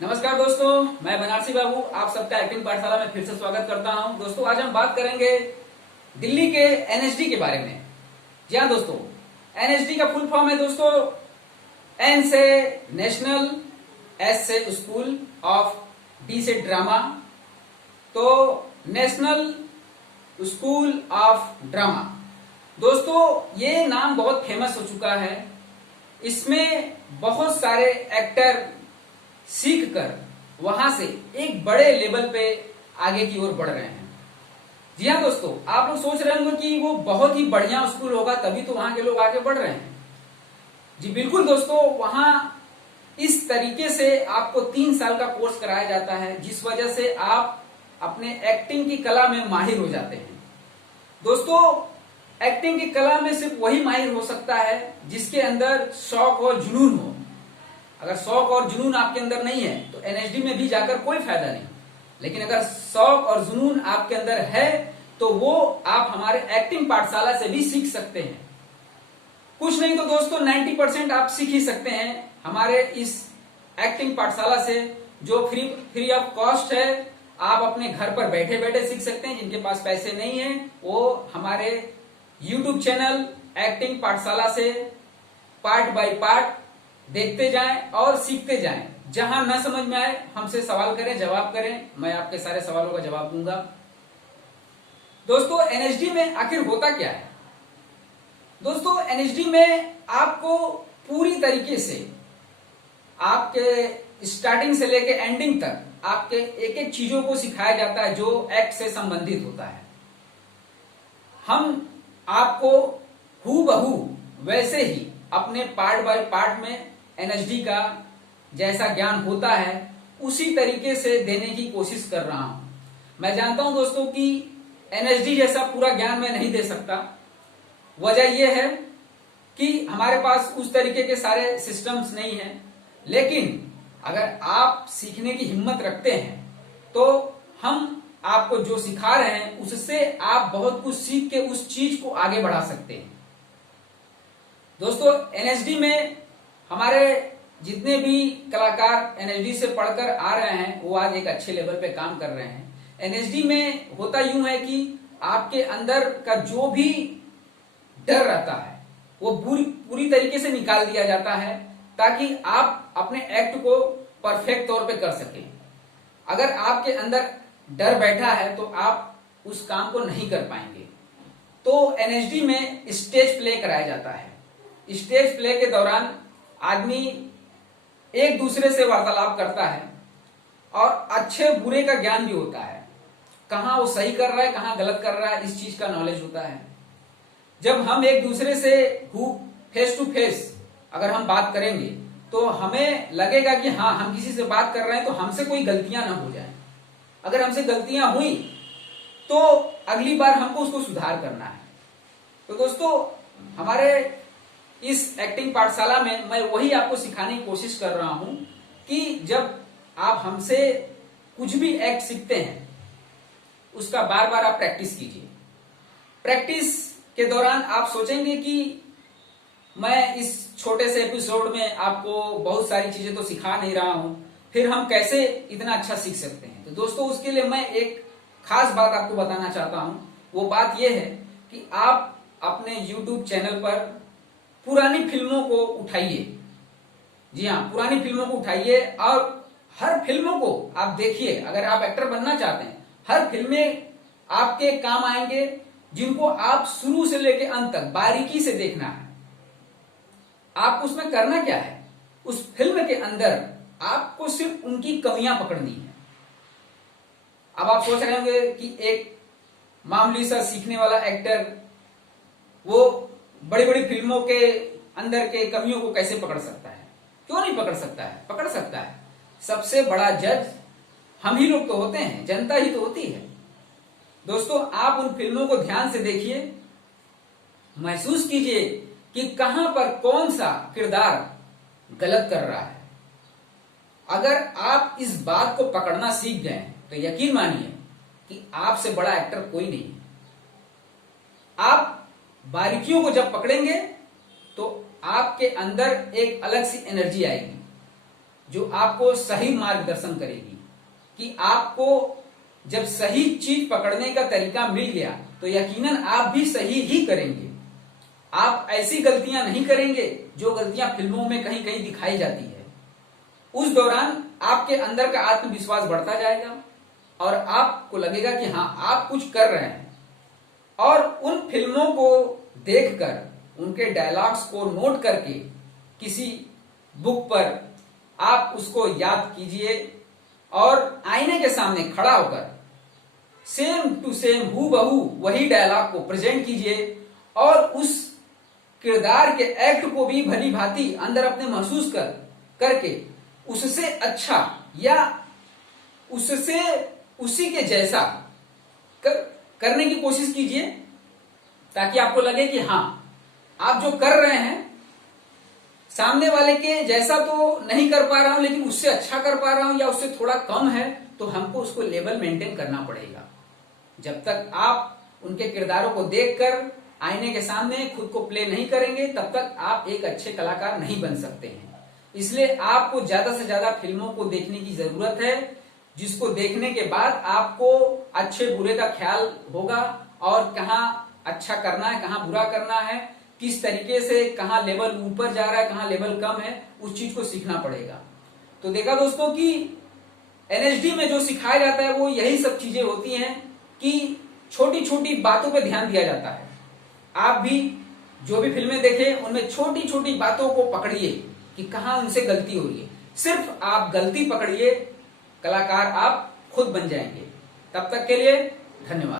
नमस्कार दोस्तों, मैं बनारसी बाबू आप सबका एक्टिंग पाठशाला में फिर से स्वागत करता हूं। दोस्तों आज हम बात करेंगे दिल्ली के एनएसडी के बारे में। जी हाँ दोस्तों, एनएसडी का फुल फॉर्म है दोस्तों एन से नेशनल, एस से स्कूल ऑफ, डी से ड्रामा। तो नेशनल स्कूल ऑफ ड्रामा दोस्तों ये नाम बहुत फेमस हो चुका है। इसमें बहुत सारे एक्टर सीख कर वहां से एक बड़े लेवल पे आगे की ओर बढ़ रहे हैं। जी हाँ दोस्तों, आप लोग सोच रहे होंगे कि वो बहुत ही बढ़िया स्कूल होगा तभी तो वहां के लोग आगे बढ़ रहे हैं। जी बिल्कुल दोस्तों, वहां इस तरीके से आपको 3 साल का कोर्स कराया जाता है जिस वजह से आप अपने एक्टिंग की कला में माहिर हो जाते हैं। दोस्तों एक्टिंग की कला में सिर्फ वही माहिर हो सकता है जिसके अंदर शौक और जुनून हो। अगर शौक और जुनून आपके अंदर नहीं है तो एनएसडी में भी जाकर कोई फायदा नहीं। लेकिन अगर शौक और जुनून आपके अंदर है तो वो आप हमारे एक्टिंग पाठशाला से भी सीख सकते हैं। कुछ नहीं तो दोस्तों 90% आप सीख ही सकते हैं हमारे इस एक्टिंग पाठशाला से, जो फ्री ऑफ कॉस्ट है। आप अपने घर पर बैठे बैठे सीख सकते हैं। जिनके पास पैसे नहीं है वो हमारे यूट्यूब चैनल एक्टिंग पाठशाला से पार्ट बाय पार्ट देखते जाएं और सीखते जाएं। जहां न समझ में आए हमसे सवाल करें, जवाब करें, मैं आपके सारे सवालों का जवाब दूंगा। दोस्तों एनएसडी में आखिर होता क्या है? दोस्तों एनएसडी में आपको पूरी तरीके से आपके स्टार्टिंग से लेके एंडिंग तक आपके एक एक चीजों को सिखाया जाता है जो एक्ट से संबंधित होता है। हम आपको हूबहू वैसे ही अपने पार्ट बाय पार्ट में एनएसडी का जैसा ज्ञान होता है उसी तरीके से देने की कोशिश कर रहा हूं। मैं जानता हूं दोस्तों कि एनएसडी जैसा पूरा ज्ञान मैं नहीं दे सकता। वजह यह है कि हमारे पास उस तरीके के सारे सिस्टम्स नहीं हैं। लेकिन अगर आप सीखने की हिम्मत रखते हैं तो हम आपको जो सिखा रहे हैं उससे आप बहुत कुछ सीख के उस चीज को आगे बढ़ा सकते हैं। दोस्तों एनएसडी में हमारे जितने भी कलाकार एनएसडी से पढ़कर आ रहे हैं वो आज एक अच्छे लेवल पे काम कर रहे हैं। एनएसडी में होता यूं है कि आपके अंदर का जो भी डर रहता है वो पूरी तरीके से निकाल दिया जाता है ताकि आप अपने एक्ट को परफेक्ट तौर पे कर सकें। अगर आपके अंदर डर बैठा है तो आप उस काम को नहीं कर पाएंगे। तो एनएसडी में स्टेज प्ले कराया जाता है। स्टेज प्ले के दौरान आदमी एक दूसरे से वार्तालाप करता है और अच्छे बुरे का ज्ञान भी होता है। कहां वो सही कर रहा है, कहां गलत कर रहा है, इस चीज का नॉलेज होता है। जब हम एक दूसरे से फेस टू फेस अगर हम बात करेंगे तो हमें लगेगा कि हाँ हम किसी से बात कर रहे हैं तो हमसे कोई गलतियां ना हो जाए। अगर हमसे गलतियां हुई तो अगली बार हमको उसको सुधार करना है। तो दोस्तों हमारे इस एक्टिंग पाठशाला में मैं वही आपको सिखाने की कोशिश कर रहा हूं कि जब आप हमसे कुछ भी एक्ट सीखते हैं उसका बार बार आप प्रैक्टिस कीजिए। प्रैक्टिस के दौरान आप सोचेंगे कि मैं इस छोटे से एपिसोड में आपको बहुत सारी चीजें तो सिखा नहीं रहा हूं, फिर हम कैसे इतना अच्छा सीख सकते हैं। तो दोस्तों उसके लिए मैं एक खास बात आपको बताना चाहता हूं। वो बात यह है कि आप अपने YouTube चैनल पर पुरानी फिल्मों को उठाइए। जी हाँ, पुरानी फिल्मों को उठाइए और हर फिल्मों को आप देखिए। अगर आप एक्टर बनना चाहते हैं हर फिल्में आपके काम आएंगे जिनको आप शुरू से लेकर अंत तक बारीकी से देखना है। आप उसमें करना क्या है, उस फिल्म के अंदर आपको सिर्फ उनकी कमियां पकड़नी है। अब आप सोच रहे होंगे कि एक मामूली सा सीखने वाला एक्टर वो बड़ी बड़ी फिल्मों के अंदर के कमियों को कैसे पकड़ सकता है? क्यों नहीं पकड़ सकता है? पकड़ सकता है। सबसे बड़ा जज हम ही लोग तो होते हैं, जनता ही तो होती है। दोस्तों आप उन फिल्मों को ध्यान से देखिए, महसूस कीजिए कि कहां पर कौन सा किरदार गलत कर रहा है। अगर आप इस बात को पकड़ना सीख गए तो यकीन मानिए कि आपसे बड़ा एक्टर कोई नहीं है। आप बारीकियों को जब पकड़ेंगे तो आपके अंदर एक अलग सी एनर्जी आएगी। जो आपको सही मार्गदर्शन करेगी कि आपको जब सही चीज पकड़ने का तरीका मिल गया तो यकीनन आप भी सही ही करेंगे। आप ऐसी गलतियां नहीं करेंगे जो गलतियां फिल्मों में कहीं कहीं दिखाई जाती है। उस दौरान आपके अंदर का आत्मविश्वास बढ़ता जाएगा और आपको लगेगा कि हाँ, आप कुछ कर रहे हैं। और उन फिल्मों को देखकर उनके डायलॉग्स को नोट करके किसी बुक पर आप उसको याद कीजिए और आईने के सामने खड़ा होकर सेम टू सेम हूबहू वही डायलॉग को प्रेजेंट कीजिए और उस किरदार के एक्ट को भी भली भांति अंदर अपने महसूस करके उससे अच्छा या उससे उसी के जैसा करने की कोशिश कीजिए, ताकि आपको लगे कि हाँ, आप जो कर रहे हैं सामने वाले के जैसा तो नहीं कर पा रहा हूं, लेकिन उससे अच्छा कर पा रहा हूं या उससे थोड़ा कम है, तो हमको उसको लेवल मेंटेन करना पड़ेगा। जब तक आप उनके किरदारों को देखकर आईने के सामने खुद को प्ले नहीं करेंगे, तब तक आप एक अच्छे कलाकार नहीं बन सकते हैं। इसलिए आपको ज्यादा से ज्यादा फिल्मों को देखने की जरूरत है, जिसको देखने के बाद आपको अच्छे बुरे का ख्याल होगा और कहाँ अच्छा करना है, कहाँ बुरा करना है, किस तरीके से कहाँ लेवल ऊपर जा रहा है, कहाँ लेवल कम है, उस चीज को सीखना पड़ेगा। तो देखा दोस्तों कि एनएसडी में जो सिखाया जाता है वो यही सब चीजें होती हैं कि छोटी छोटी बातों पे ध्यान दिया जाता है। आप भी जो भी फिल्में देखें उनमें छोटी छोटी बातों को पकड़िए कि कहाँ उनसे गलती हो रही है। सिर्फ आप गलती पकड़िए, कलाकार आप खुद बन जाएंगे। तब तक के लिए धन्यवाद।